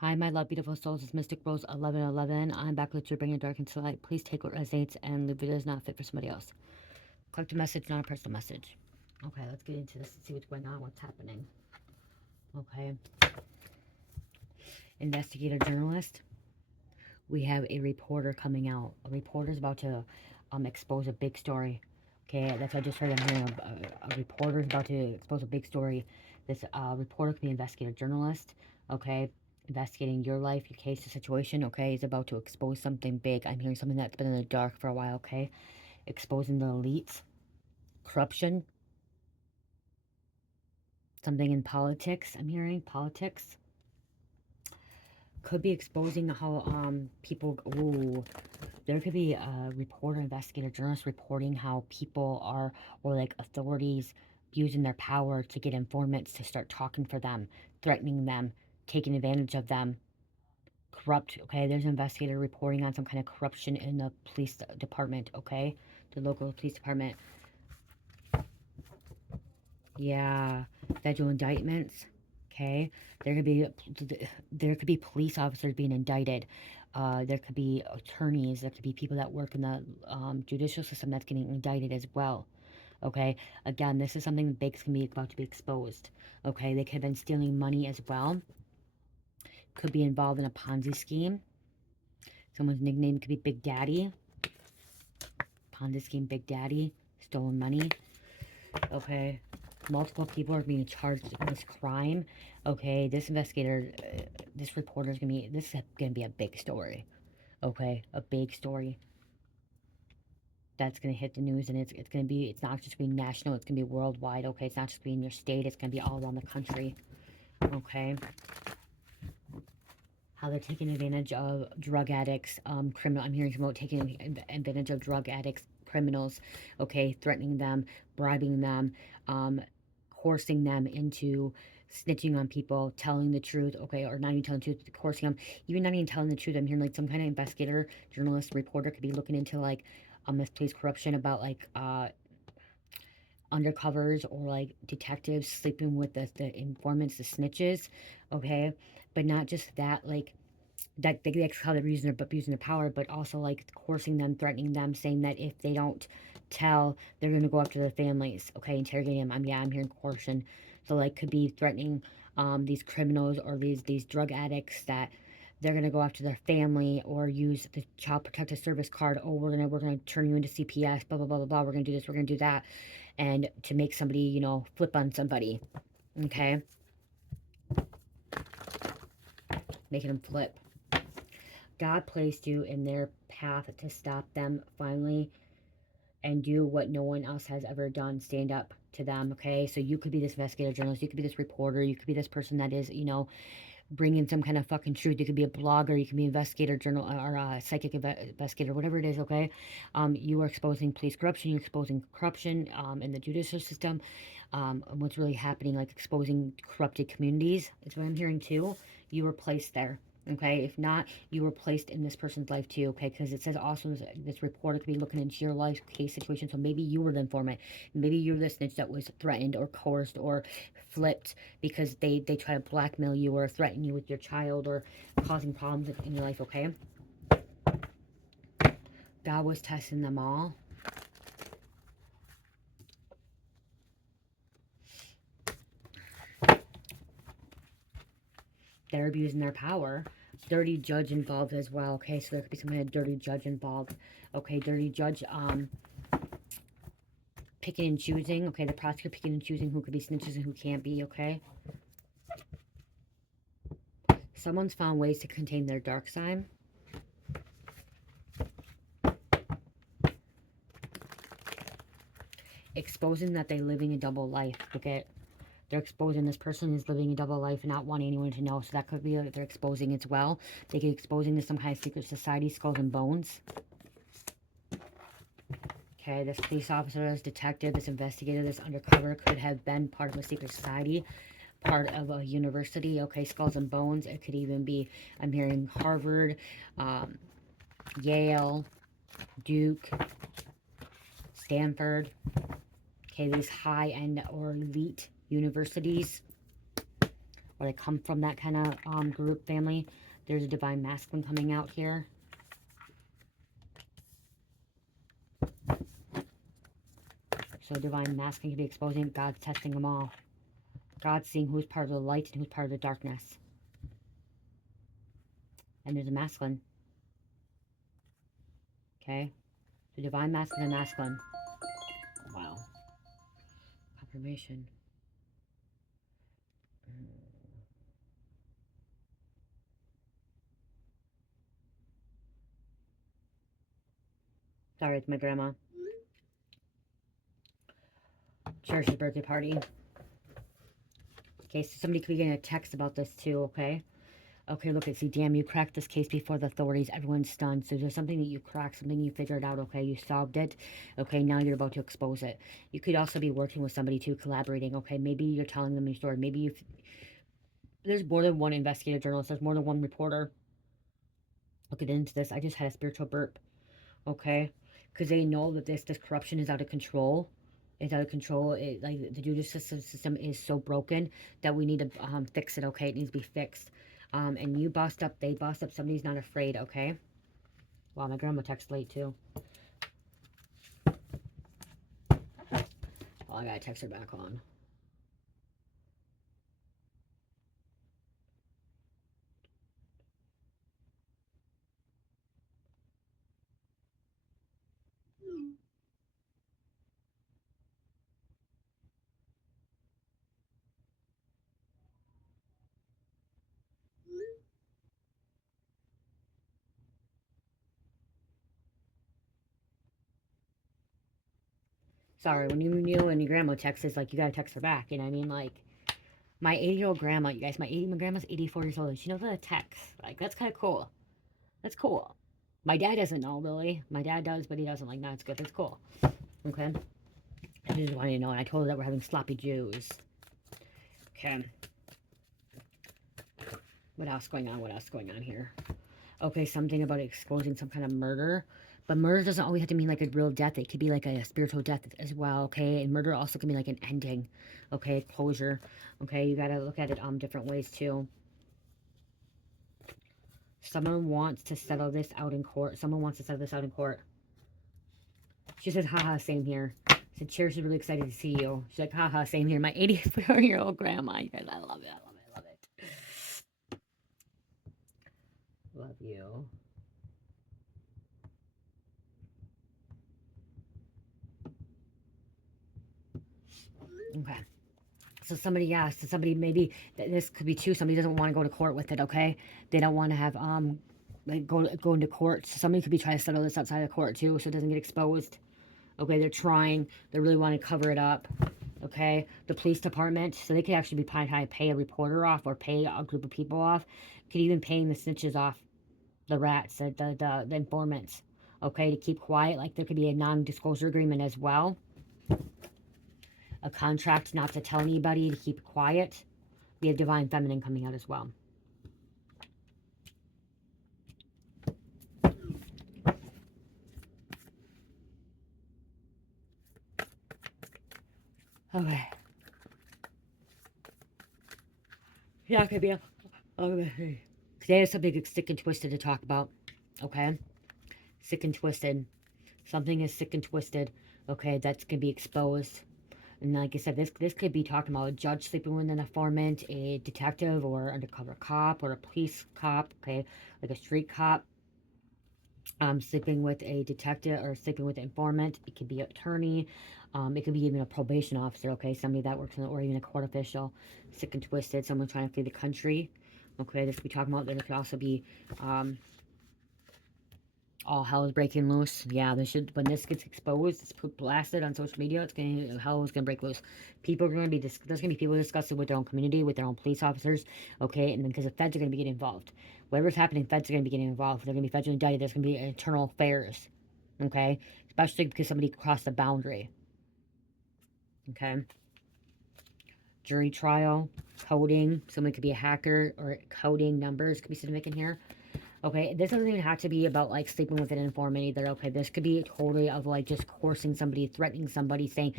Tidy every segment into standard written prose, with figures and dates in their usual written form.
Hi, my love, beautiful souls. It's Mystic Rose 1111. I'm back with you, bringing dark into light. Please take what resonates and leave it as not fit for somebody else. Collect a message, not a personal message. Okay, let's get into this and see what's going on, what's happening. Okay. Investigator journalist. We have a reporter coming out. A reporter's about to expose a big story. Okay, that's what I just heard. I'm hearing a reporter's about to expose a big story. This reporter could be investigator journalist. Okay, investigating your life, your case, the situation. Okay, is about to expose something big. I'm hearing something that's been in the dark for a while. Okay, exposing the elites, corruption, something in politics. I'm hearing politics. Could be exposing how people. Ooh, there could be a reporter, investigator, journalist reporting how people are, or like authorities, using their power to get informants to start talking for them, threatening them, taking advantage of them. Corrupt. Okay, there's an investigator reporting on some kind of corruption in the police department. Okay, the local police department. Yeah, federal indictments. Okay, there could be police officers being indicted. There could be attorneys. There could be people that work in the judicial system that's getting indicted as well. Okay, again, this is something big's gonna be about to be exposed. Okay, they could have been stealing money as well. Could be involved in a Ponzi scheme. Someone's nickname could be Big Daddy. Ponzi scheme, Big Daddy, stolen money. Okay, multiple people are being charged with this crime. Okay, this investigator, this reporter is this is gonna be a big story. Okay, a big story that's gonna hit the news, and it's gonna be, it's not just gonna be national, it's gonna be worldwide. Okay, it's not just gonna be in your state, it's gonna be all around the country. Okay, how they're taking advantage of drug addicts, criminal. I'm hearing about taking advantage of drug addicts, criminals. Okay, threatening them, bribing them, um, coercing them into snitching on people, telling the truth. Okay, or not even telling the truth, coercing them, even not even telling the truth. I'm hearing like some kind of investigator, journalist, reporter could be looking into like this police corruption about like undercovers or like detectives sleeping with the informants, the snitches. Okay, but not just that, like that's how they're using their power, but also like coercing them, threatening them, saying that if they don't tell, they're gonna go after their families. Okay, interrogating them. I'm hearing coercion. So like could be threatening these criminals or these drug addicts that they're gonna go after their family or use the child protective service card. Oh, we're gonna turn you into CPS. Blah blah blah blah blah. We're gonna do this. We're gonna do that, and to make somebody, flip on somebody. Okay, making them flip. God placed you in their path to stop them finally and do what no one else has ever done. Stand up to them, okay? So you could be this investigative journalist, you could be this reporter, you could be this person that is, bringing some kind of fucking truth. You could be a blogger, you could be investigator, journal, or psychic investigator, whatever it is, okay? You are exposing police corruption, you're exposing corruption in the judicial system, and what's really happening, like exposing corrupted communities. It's what I'm hearing too. You were placed there. Okay, if not, you were placed in this person's life too. Okay, because it says also this reporter could be looking into your life case situation. So maybe you were the informant, maybe you're the snitch that was threatened or coerced or flipped because they try to blackmail you or threaten you with your child or causing problems in your life. Okay, God was testing them all. They're abusing their power. Dirty judge involved as well. Okay, so there could be some kind of dirty judge involved. Okay, dirty judge picking and choosing. Okay, the prosecutor picking and choosing who could be snitches and who can't be. Okay, someone's found ways to contain their dark side. Exposing that they're living a double life. Okay, they're exposing this person is living a double life and not wanting anyone to know. So that could be they're exposing as well. They could be exposing to some kind of secret society, skulls and bones. Okay, this police officer, this detective, this investigator, this undercover could have been part of a secret society, part of a university. Okay, skulls and bones. It could even be, I'm hearing Harvard, Yale, Duke, Stanford. Okay, these high-end or elite universities. or they come from that kind of group, family. There's a divine masculine coming out here. So divine masculine can be exposing. God's testing them all. God's seeing who's part of the light and who's part of the darkness. And there's a masculine. Okay? The divine masculine and masculine. Wow. Confirmation. Sorry, it's my grandma. Cherish's birthday party. Okay, so somebody could be getting a text about this too, okay? Okay, look, see, damn, you cracked this case before the authorities. Everyone's stunned. So there's something that you cracked, something you figured out, okay? You solved it. Okay, now you're about to expose it. You could also be working with somebody too, collaborating, okay? Maybe you're telling them your story. Maybe there's more than one investigative journalist. There's more than one reporter. Look into this. I just had a spiritual burp, okay? Because they know that this corruption is out of control. It's out of control. Like the judicial system is so broken that we need to fix it, okay? It needs to be fixed. And you bossed up, they bossed up, somebody's not afraid, okay? Wow, my grandma texted late too. Oh, I gotta text her back on. Sorry, when you and your grandma texts, it's like you gotta text her back, you know what I mean? Like, my 80-year-old grandma, you guys, my grandma's 84 years old, and she knows how to text. Like, that's kind of cool. That's cool. My dad doesn't know, really. My dad does, but he doesn't. Like, no, it's good. That's cool. Okay? I just wanted to know, and I told her that we're having sloppy Jews. Okay. What else going on? What else going on here? Okay, something about exposing some kind of murder. But murder doesn't always have to mean like a real death. It could be like a spiritual death as well, okay? And murder also can be like an ending, okay? Closure, okay? You gotta look at it different ways too. Someone wants to settle this out in court. Someone wants to settle this out in court. She says, haha, same here. Said, Cherish is really excited to see you. She's like, haha, same here. My 84-year-old grandma. You guys, I love it. I love it. I love it. Love you. Okay. So somebody, yeah, so somebody maybe, this could be too, somebody doesn't want to go to court with it, okay? They don't want to have, like, go into court. So somebody could be trying to settle this outside of court too, so it doesn't get exposed. Okay, they're trying, they really want to cover it up. Okay, the police department, so they could actually be trying to pay a reporter off or pay a group of people off. Could even paying the snitches off, the rats, the informants. Okay, to keep quiet. Like there could be a non-disclosure agreement as well. A contract not to tell anybody, to keep quiet. We have divine feminine coming out as well. Okay. Yeah, it could be. Okay. Today is something sick and twisted to talk about. Okay, sick and twisted. Something is sick and twisted. Okay, that's gonna be exposed. And like I said, this could be talking about a judge sleeping with an informant, a detective or undercover cop or a police cop, okay, like a street cop, sleeping with a detective or sleeping with an informant. It could be an attorney. It could be even a probation officer, okay, somebody that works in, or even a court official, sick and twisted, someone trying to flee the country. Okay, this could be talking about, there could also be, all hell is breaking loose. Yeah, this should, when this gets exposed, it's blasted on social media, it's gonna, hell is gonna break loose. People are gonna be, there's gonna be people discussing with their own community, with their own police officers, okay, and then because the feds are gonna be getting involved. Whatever's happening, feds are gonna be getting involved. They're gonna be feds indicted. There's gonna be internal affairs, okay, especially because somebody crossed the boundary, okay. Jury trial, coding. Someone could be a hacker or coding numbers could be significant here. Okay, this doesn't even have to be about like sleeping with an informant either. Okay, this could be totally of like just coercing somebody, threatening somebody, saying,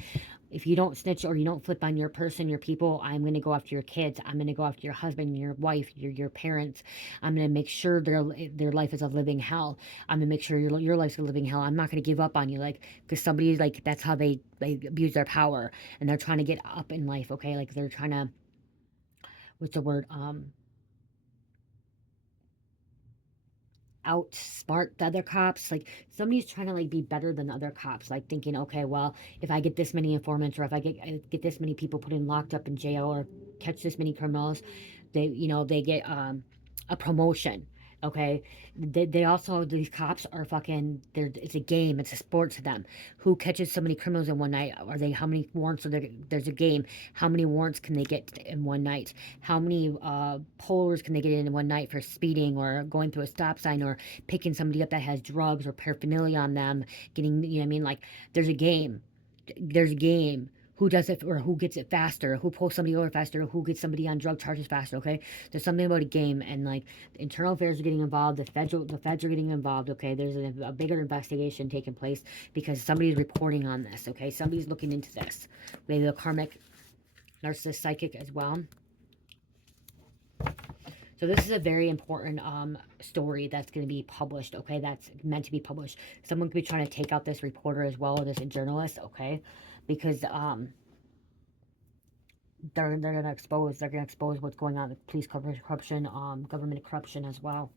if you don't snitch or you don't flip on your person, your people, I'm going to go after your kids. I'm going to go after your husband, your wife, your parents. I'm going to make sure their life is a living hell. I'm going to make sure your life's a living hell. I'm not going to give up on you, like, because somebody, like, that's how they abuse their power, and they're trying to get up in life. Okay, like they're trying to, what's the word, outsmart the other cops. Like somebody's trying to like be better than the other cops, like thinking, okay, well, if I get this many informants, or if I get this many people put in locked up in jail, or catch this many criminals, they get a promotion. Okay, they also, these cops are fucking, it's a game, it's a sport to them. Who catches so many criminals in one night? Are they, how many warrants are there? There's a game. How many warrants can they get in one night? How many pullers can they get in one night for speeding, or going through a stop sign, or picking somebody up that has drugs or paraphernalia on them, getting, you know what I mean? Like, there's a game. There's a game. Who does it, or who gets it faster? Who pulls somebody over faster? Who gets somebody on drug charges faster? Okay, there's something about a game, and like internal affairs are getting involved. The feds are getting involved. Okay, there's a bigger investigation taking place because somebody's reporting on this. Okay, somebody's looking into this. Maybe a karmic, narcissist, psychic as well. So this is a very important story that's going to be published, okay? That's meant to be published. Someone could be trying to take out this reporter as well, or this journalist, okay? Because they're going to expose what's going on with police corruption, government corruption as well.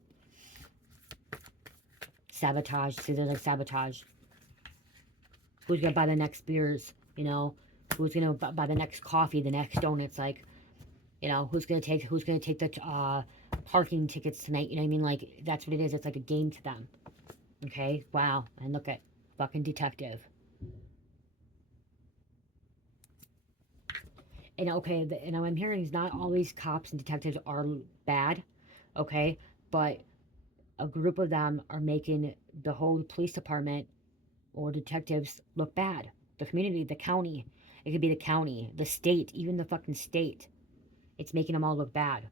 Sabotage. See, there's like sabotage. Who's going to buy the next beers, you know? Who's going to buy the next coffee, the next donuts, like, you know, who's gonna take the parking tickets tonight? You know what I mean? Like, that's what it is. It's like a game to them. Okay, wow. And look at fucking detective. And okay, and I'm hearing is not all these cops and detectives are bad, okay, but a group of them are making the whole police department or detectives look bad. The community, the county. It could be the county, the state, even the fucking state. It's making them all look bad.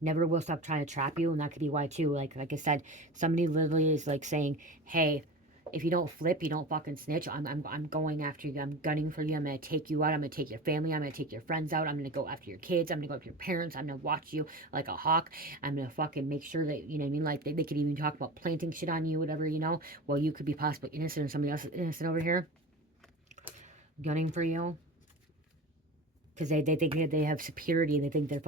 Never will stop trying to trap you, and that could be why too. Like I said, somebody literally is like saying, "Hey, if you don't flip, you don't fucking snitch. I'm going after you. I'm gunning for you. I'm gonna take you out. I'm gonna take your family. I'm gonna take your friends out. I'm gonna go after your kids. I'm gonna go after your parents. I'm gonna watch you like a hawk. I'm gonna fucking make sure that, you know what I mean. Like they could even talk about planting shit on you, whatever, you know. Well, you could be possibly innocent, or somebody else is innocent over here, gunning for you." Because they think that they have superiority. They think that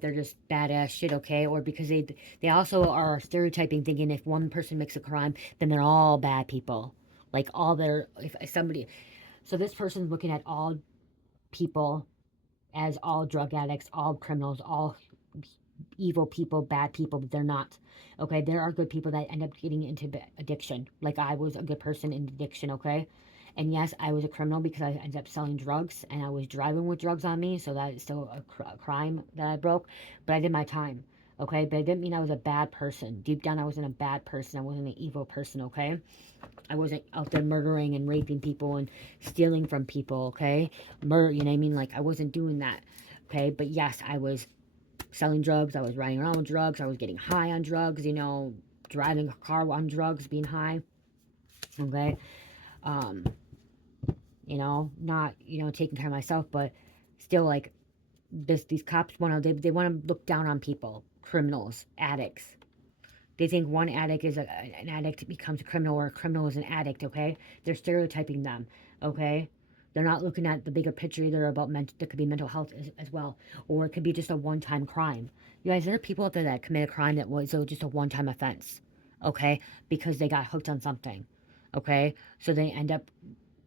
they're just badass shit, okay? Or because they also are stereotyping, thinking if one person makes a crime, then they're all bad people. Like all their, if somebody, so this person's looking at all people as all drug addicts, all criminals, all evil people, bad people, but they're not. Okay, there are good people that end up getting into addiction. Like I was a good person in addiction, okay? And yes, I was a criminal because I ended up selling drugs and I was driving with drugs on me, so that is still a crime that I broke. But I did my time, okay? But it didn't mean I was a bad person. Deep down, I wasn't a bad person. I wasn't an evil person, okay? I wasn't out there murdering and raping people and stealing from people, okay? Murder, you know what I mean? Like, I wasn't doing that, okay? But yes, I was selling drugs. I was riding around with drugs. I was getting high on drugs, you know, driving a car on drugs, being high, okay? Um, not, taking care of myself, but still, like, these cops they want to look down on people, criminals, addicts. They think one addict is an addict becomes a criminal, or a criminal is an addict, okay? They're stereotyping them, okay? They're not looking at the bigger picture either about there could be mental health as well, or it could be just a one-time crime. You guys, there are people out there that commit a crime that was just a one-time offense, okay? Because they got hooked on something, okay? So they end up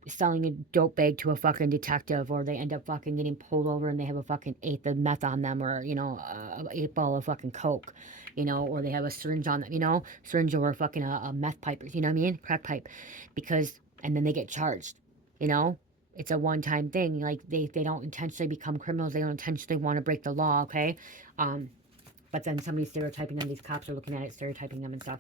selling a dope bag to a fucking detective, or they end up fucking getting pulled over and they have a fucking eighth of meth on them, or a 8 ball of fucking coke, or they have a syringe on them, syringe, or fucking a meth pipe, you know what I mean, crack pipe, because and then they get charged, you know. It's a one-time thing. Like they don't intentionally become criminals. They don't intentionally want to break the law, okay? um but then somebody's stereotyping them. These cops are looking at it, stereotyping them and stuff.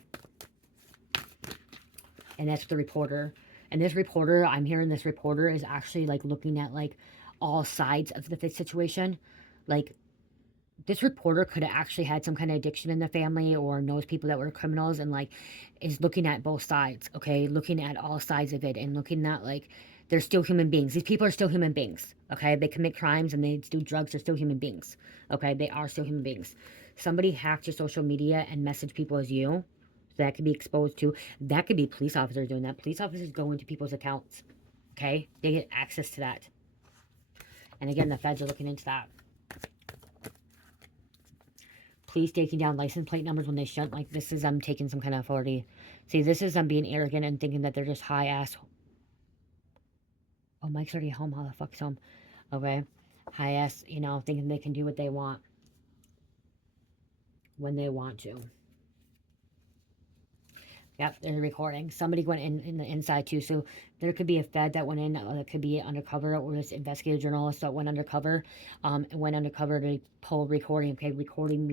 And that's the reporter. And this reporter, I'm hearing this reporter is actually like looking at like all sides of the situation. Like this reporter could have actually had some kind of addiction in the family or knows people that were criminals and like is looking at both sides, okay? Looking at all sides of it and looking at like they're still human beings. These people are still human beings, okay? They commit crimes and they do drugs, they're still human beings, okay? They are still human beings. Somebody hacked your social media and messaged people as you. So that could be exposed to. That could be police officers doing that. Police officers go into people's accounts, okay? They get access to that. And again, the feds are looking into that. Police taking down license plate numbers when they shouldn't. Like, this is them taking some kind of authority. See, this is them being arrogant and thinking that they're just high ass. Oh, Mike's already home. How the fuck's home? Okay. High ass, you know, thinking they can do what they want when they want to. Yep, they're recording. Somebody went in the inside too. So there could be a Fed that went in. It could be undercover, or this investigative journalist that went undercover. Went undercover to pull recording. Okay, recording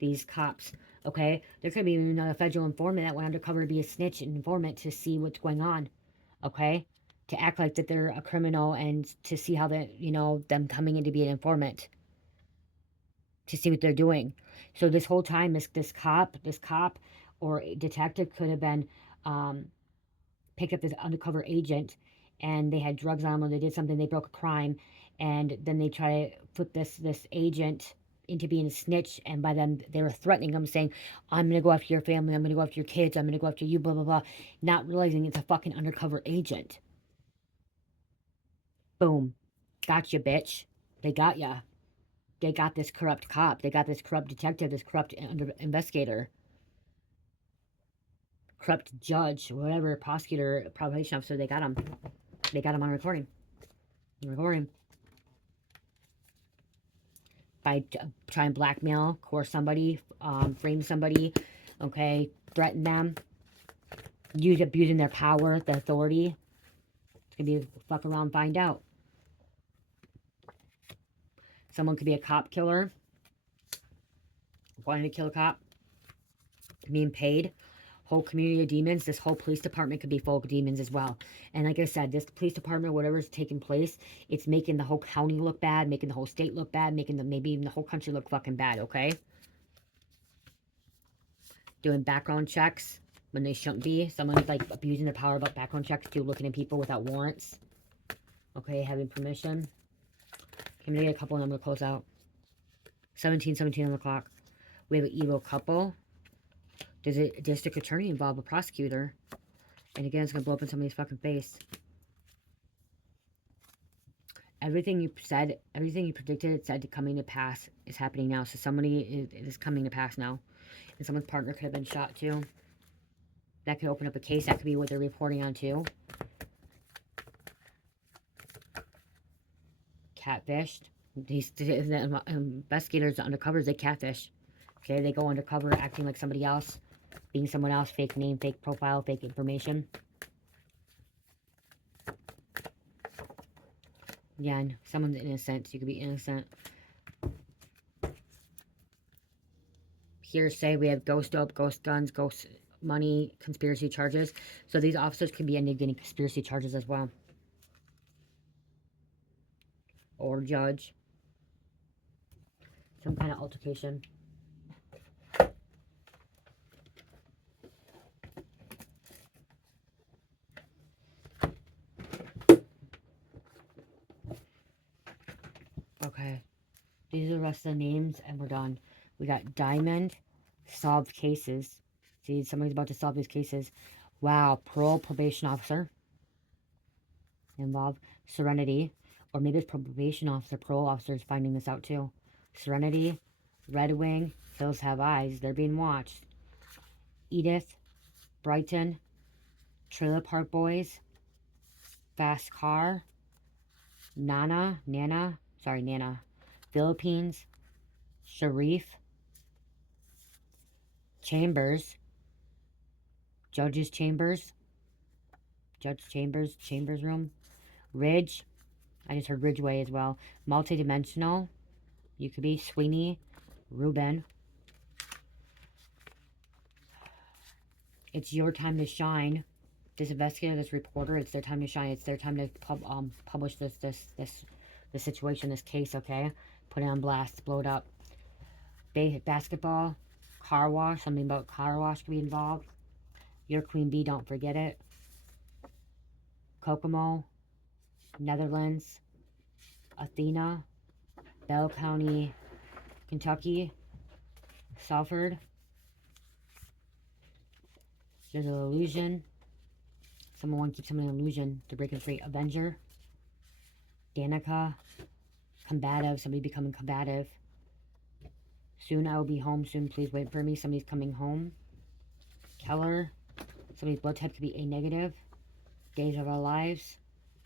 these cops. Okay, there could be even a federal informant that went undercover to be a snitch and informant to see what's going on. Okay, to act like that they're a criminal and to see how that, you know, them coming in to be an informant to see what they're doing. So this whole time, this cop or detective could have been picked up this undercover agent, and they had drugs on them, or they did something, they broke a crime, and then they try to put this agent into being a snitch, and by then they were threatening him, saying, I'm gonna go after your family, I'm gonna go after your kids, I'm gonna go after you, blah blah blah, not realizing it's a fucking undercover agent. Boom, gotcha, bitch. They got ya. They got this corrupt cop. They got this corrupt detective, this corrupt investigator, corrupt judge, whatever, prosecutor, probation officer. They got him. They got him on recording. Recording. By trying to blackmail, coerce somebody, frame somebody, okay, threaten them, abusing their power, the authority. It's going to be fuck around, find out. Someone could be a cop killer, wanting to kill a cop, being paid. Whole community of demons. This whole police department could be full of demons as well. And like I said, this police department, whatever's taking place, it's making the whole county look bad, making the whole state look bad, making maybe even the whole country look fucking bad, okay? Doing background checks when they shouldn't be. Someone's like abusing their power about background checks too, looking at people without warrants. Okay, having permission. I'm gonna get a couple and I'm gonna close out. 17 on the clock. We have an evil couple. Does a district attorney involve a prosecutor? And again, it's going to blow up in somebody's fucking face. Everything you said, everything you predicted, it said to coming to pass is happening now. So somebody is coming to pass now. And someone's partner could have been shot too. That could open up a case. That could be what they're reporting on too. Catfished. These the investigators, the undercovers, they catfish. Okay, they go undercover acting like somebody else. Being someone else, fake name, fake profile, fake information. Again, someone's innocent, so you could be innocent. Hearsay, we have ghost dope, ghost guns, ghost money, conspiracy charges. So these officers could be ending getting conspiracy charges as well. Or judge. Some kind of altercation. Okay, these are the rest of the names, and we're done. We got Diamond, solved cases. See, somebody's about to solve these cases. Wow, parole probation officer involved. Serenity, or maybe it's probation officer, parole officer is finding this out too. Serenity, Red Wing, Hills Have Eyes, they're being watched. Edith, Brighton, Trailer Park Boys, Fast Car, Nana, Philippines, Sharif, Chambers, Judge Chambers Room, Ridge, I just heard Ridgeway as well, Multidimensional, you could be Sweeney, Ruben. It's your time to shine. This investigator, this reporter, it's their time to shine. It's their time to publish this situation, this case, okay? Put it on blast, blow it up. basketball, car wash, something about car wash could be involved. Your queen bee, don't forget it. Kokomo, Netherlands, Athena, Bell County, Kentucky, Salford. There's an illusion. Someone wants to keep someone in illusion to break free. Avenger, Danica, combative, somebody becoming combative. Soon I will be home. Soon, please wait for me. Somebody's coming home. Keller, somebody's blood type could be A negative. Days of Our Lives,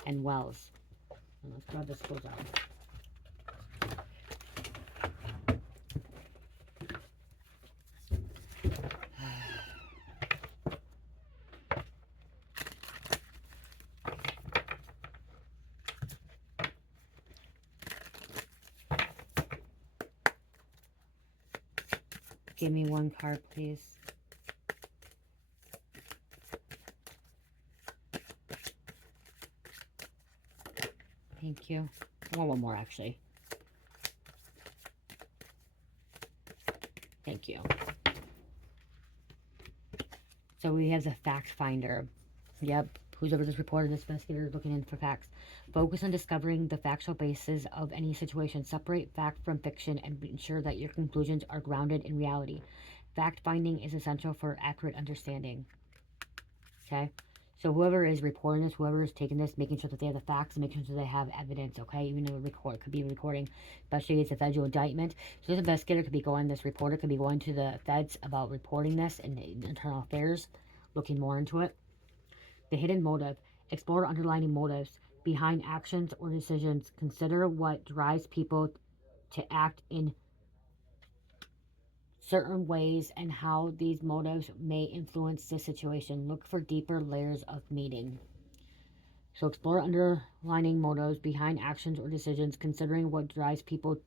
and Wells. And let's grab this close out. Give me one card, please. Thank you. I want one more, actually. Thank you. So we have the fact finder. Yep. Who's over this reporter, this investigator is looking in for facts. Focus on discovering the factual basis of any situation. Separate fact from fiction and ensure that your conclusions are grounded in reality. Fact finding is essential for accurate understanding. Okay? So whoever is reporting this, whoever is taking this, making sure that they have the facts and making sure they have evidence, okay? Even though it could be recording, especially it's a federal indictment. So this investigator could be going, this reporter could be going to the feds about reporting this in internal affairs, looking more into it. The hidden motive. Explore underlying motives behind actions or decisions. Consider what drives people to act in certain ways and how these motives may influence the situation. Look for deeper layers of meaning. So explore underlying motives behind actions or decisions, considering what drives people to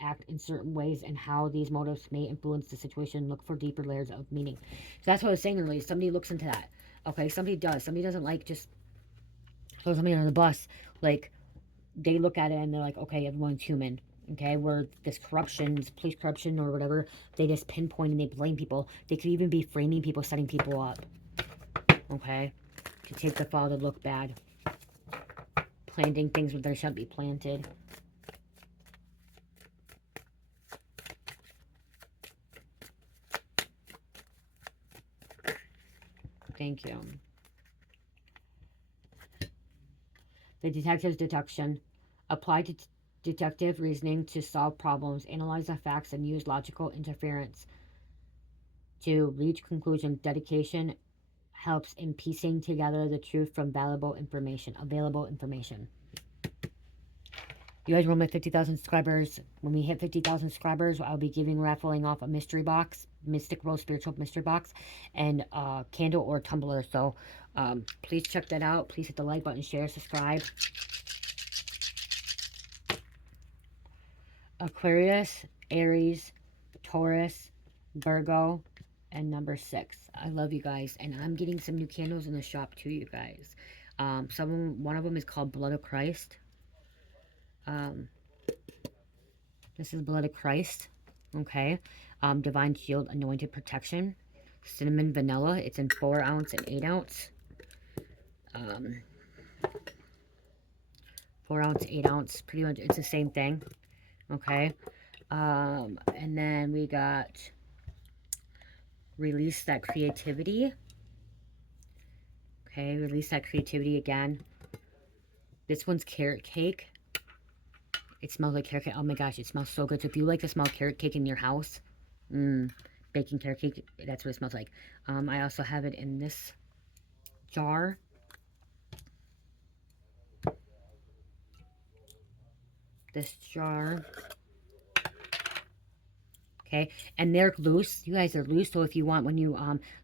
act in certain ways and how these motives may influence the situation. Look for deeper layers of meaning. So that's what I was saying earlier. Somebody looks into that. Okay, somebody does. Somebody doesn't like just throw somebody on the bus. Like, they look at it and they're like, okay, everyone's human. Okay, where this corruption, this police corruption or whatever, they just pinpoint and they blame people. They could even be framing people, setting people up. Okay, to take the fall to look bad. Planting things where they shouldn't be planted. Thank you. The detective's deduction. Apply to deductive reasoning to solve problems, analyze the facts, and use logical inference to reach conclusions. Dedication helps in piecing together the truth from available information. You guys remember 50,000 subscribers. When we hit 50,000 subscribers, I'll be raffling off a mystery box, Mystic Rose Spiritual Mystery Box, and candle or tumbler. So please check that out. Please hit the like button, share, subscribe. Aquarius, Aries, Taurus, Virgo, and number 6. I love you guys, and I'm getting some new candles in the shop too, you guys. One of them is called Blood of Christ. This is Blood of Christ. Okay. Divine Shield, Anointed Protection. Cinnamon Vanilla. It's in 4 ounce and 8 ounce. 4 ounce, 8 ounce. Pretty much, it's the same thing. Okay. And then we got Release That Creativity. Okay, Release That Creativity again. This one's Carrot Cake. It smells like carrot cake. Oh my gosh, it smells so good. So if you like to smell carrot cake in your house, baking carrot cake, that's what it smells like. I also have it in this jar. This jar. Okay, and they're loose. You guys are loose, so if you want, when you,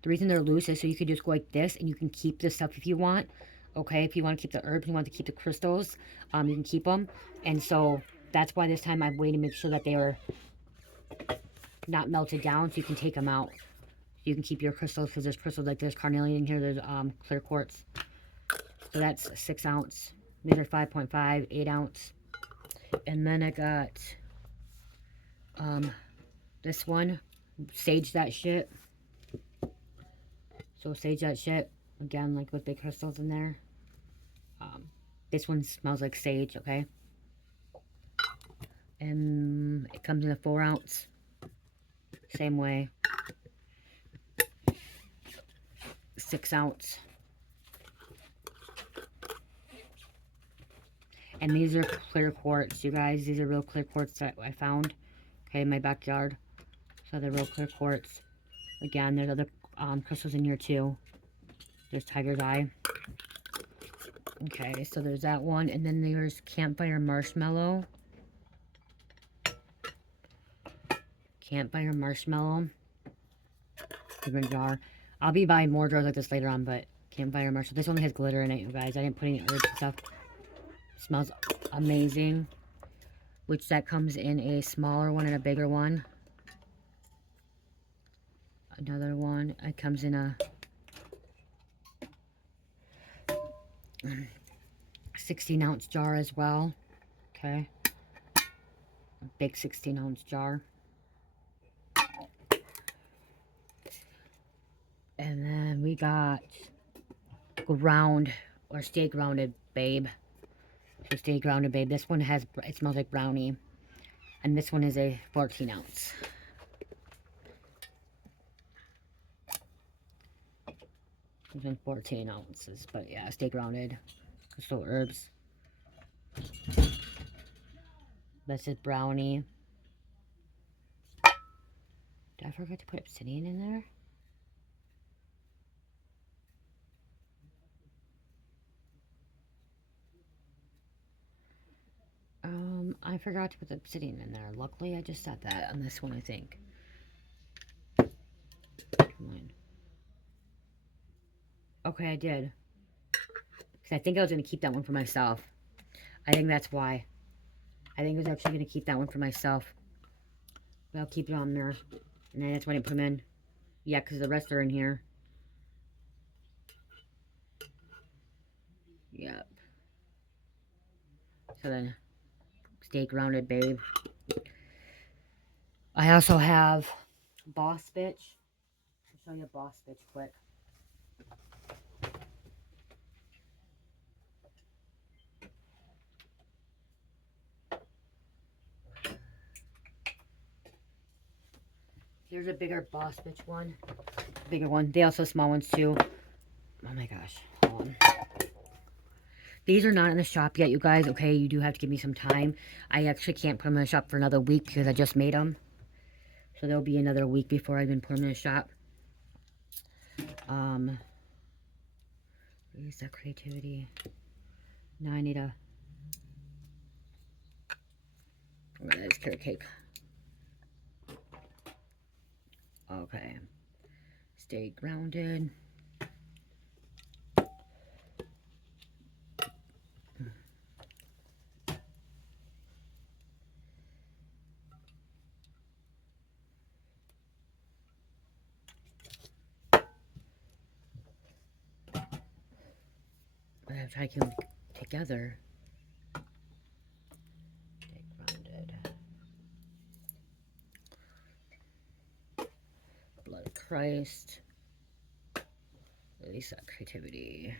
the reason they're loose is so you can just go like this, and you can keep this stuff if you want. Okay, if you want to keep the herbs, you want to keep the crystals, you can keep them. And so that's why this time I'm waiting to make sure that they are not melted down, so you can take them out. You can keep your crystals, because there's crystals like there's carnelian in here, there's clear quartz. So that's 6 ounce. These are 5.5, 8 ounce. And then I got This one, sage that shit. So sage that shit. Again, like with big crystals in there. This one smells like sage, okay? And it comes in a 4 ounce. Same way. 6 ounce. And these are clear quartz, you guys. These are real clear quartz that I found, okay, in my backyard. So they're real clear quartz. Again, there's other crystals in here too. There's tiger's eye. Okay, so there's that one. And then there's campfire marshmallow. Campfire marshmallow. Different jar. I'll be buying more jars like this later on, but campfire marshmallow. This only has glitter in it, you guys. I didn't put any herbs and stuff. Smells amazing. Which that comes in a smaller one and a bigger one. Another one. It comes in a 16 ounce jar as well. Okay. A big 16 ounce jar. And then we got ground or stay grounded, babe. So stay grounded, babe. This one has, it smells like brownie. And this one is a 14 ounce. It's in 14 ounces, but yeah, stay grounded. Crystal herbs. This is brownie. Did I forget to put obsidian in there? I forgot to put the obsidian in there. Luckily, I just said that on this one, I think. Come on. Okay, I did. Because I think I was going to keep that one for myself. I think that's why. I think I was actually going to keep that one for myself. But I'll keep it on there. And then that's why I didn't put them in. Yeah, because the rest are in here. Yep. So then, stay grounded, babe. I also have Boss Bitch. I'll show you Boss Bitch quick. Here's a bigger Boss Bitch one. Bigger one. They also have small ones too. Oh my gosh. Hold on. These are not in the shop yet, you guys. Okay, you do have to give me some time. I actually can't put them in the shop for another week because I just made them. So there'll be another week before I even put them in the shop. Where's that creativity? Now I need a... Oh, that is carrot cake. Okay. Stay grounded. I have to try to keep them together. Stay grounded. Blood of Christ. Release that creativity.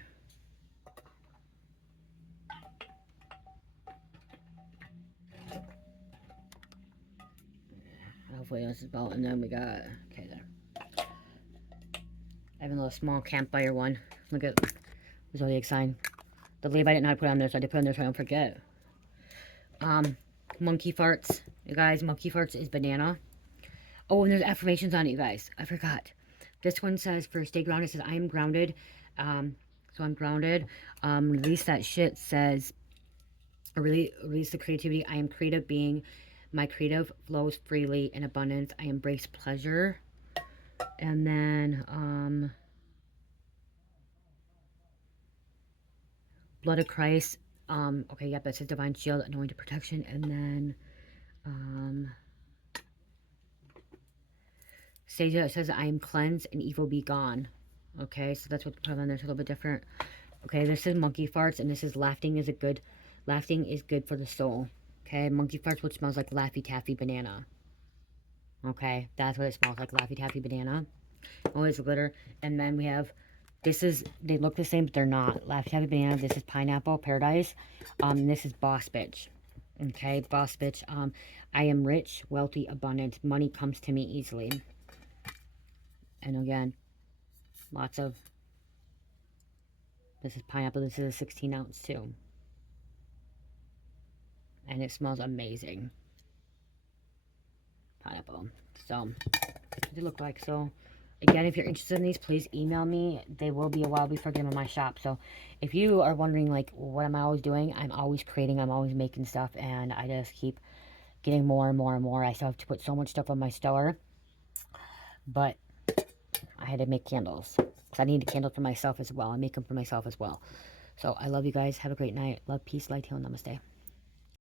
Hopefully this is about, and then we got, okay there. I have a little small campfire one. Look at the zodiac sign. The leaf I didn't know how to put on there, so I did put on there so I don't forget. Monkey farts. You guys, monkey farts is banana. Oh, and there's affirmations on it, you guys. I forgot. This one says, for stay grounded, it says, I am grounded. So I'm grounded. Release that shit says, release the creativity. I am creative being. My creative flows freely in abundance. I embrace pleasure. And then, Blood of Christ. Okay, yep, that says divine shield, anointed protection. And then, sage that says, I am cleansed and evil be gone. Okay, so that's what put on there. It's a little bit different. Okay, this is monkey farts, and this is laughing is good for the soul. Okay, monkey farts, which smells like Laffy Taffy banana. Okay, that's what it smells like, Laffy Taffy Banana. Always glitter. And then we have, this is, they look the same, but they're not. Laffy Taffy Banana, this is Pineapple Paradise. This is Boss Bitch. Okay, Boss Bitch. I am rich, wealthy, abundant. Money comes to me easily. And again, lots of, this is Pineapple. This is a 16 ounce too. And it smells amazing. Pineapple. So, that's what they look like. So, again, if you're interested in these, please email me. They will be a while before them in my shop. So, if you are wondering, like, what am I always doing? I'm always creating. I'm always making stuff. And I just keep getting more and more and more. I still have to put so much stuff on my store. But I had to make candles. Because I need a candle for myself as well. I make them for myself as well. So, I love you guys. Have a great night. Love, peace, light, heal, namaste.